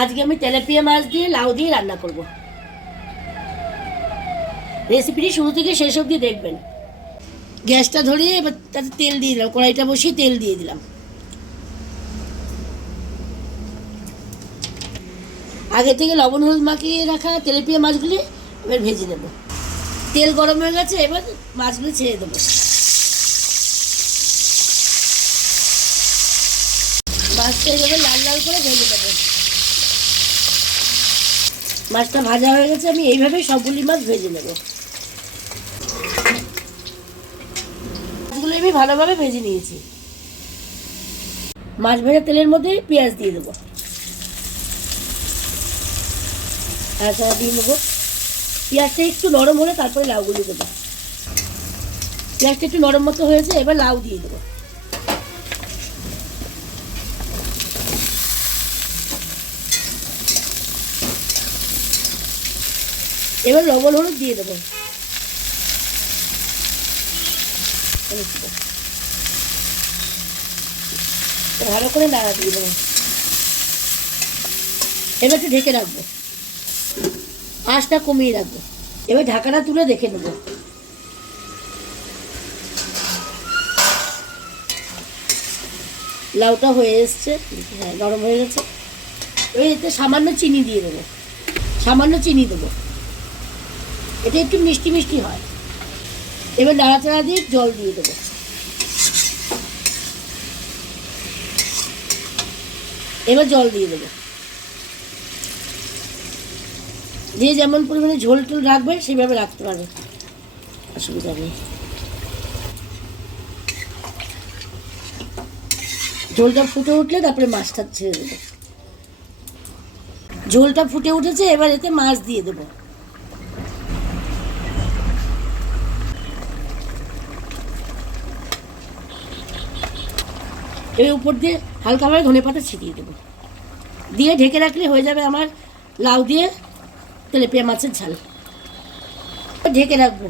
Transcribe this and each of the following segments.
আজকে আমি তেলাপিয়া মাছ দিয়ে লাউ দিয়ে রান্না করব। রেসিপিটি শুরু থেকে শেষ অবধি দেখবেন। গ্যাসটা ধরিয়ে এবার তাতে তেল দিয়ে দিলাম, কড়াইটা বসিয়ে তেল দিয়ে দিলাম। আগে থেকে লবণ, হলুদ মাখিয়ে রাখা তেলাপিয়া মাছগুলি এবার ভেজে নেব। তেল গরম হয়ে গেছে, এবার মাছগুলি ছেড়ে দেবো। মাছটা এভাবে লাল লাল করে ভেজে দেবো মাছটা ভাজা হয়ে গেছে, আমি এইভাবেই সবগুলি মাছ ভেজে নেব। মাছগুলো আমি ভালোভাবে ভেজে নিয়েছি। মাছ ভাজা তেলের মধ্যে পেঁয়াজ দিয়ে দেবো। আচ্ছা দিয়ে নেব পেঁয়াজটা একটু নরম হলে তারপরে লাউগুলি দেবো। পেঁয়াজটা একটু নরম মতো হয়েছে, এবার লাউ দিয়ে দেবো। এবার লবণ হলুদ দিয়ে দেবো। ভালো করে নাড়া দিয়ে দেবো। এবার একটু ঢেকে রাখব। আঁচটা কমিয়ে রাখব। এবার ঢাকাটা তুলে দেখে নেব। লাউটা হয়ে এসছে। হ্যাঁ নরম হয়ে গেছে। এবার এতে সামান্য চিনি দিয়ে দেবো। সামান্য চিনি দেবো। এটা একটু মিষ্টি মিষ্টি হয়। এবার নাড়াচাড়া দিয়ে জল দিয়ে দেবো। এবার জল দিয়ে দেবো। যে যেমন পরিমাণে ঝোল টোল রাখবে, সেভাবে রাখতে পারবে। অসুবিধা নেই। ঝোলটা ফুটে উঠলে তারপরে মাছটা ছেড়ে দেবো। ঝোলটা ফুটে উঠেছে, এবার এতে মাছ দিয়ে দেবো। এর উপর দিয়ে হালকাভাবে ধনে পাতা ছিটিয়ে দেবো। দিয়ে ঢেকে রাখলে হয়ে যাবে আমার লাউ দিয়ে তেলেপিয়া মাছের ঝাল। ঢেকে রাখব।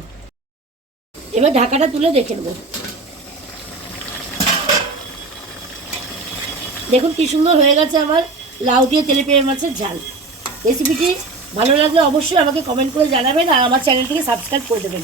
এবার ঢাকাটা তুলে দেখে নেব। দেখুন কি সুন্দর হয়ে গেছে আমার লাউ দিয়ে তেলেপিয়া মাছের ঝাল। রেসিপিটি ভালো লাগলে অবশ্যই আমাকে কমেন্ট করে জানাবেন আর আমার চ্যানেলটিকে সাবস্ক্রাইব করে দেবেন।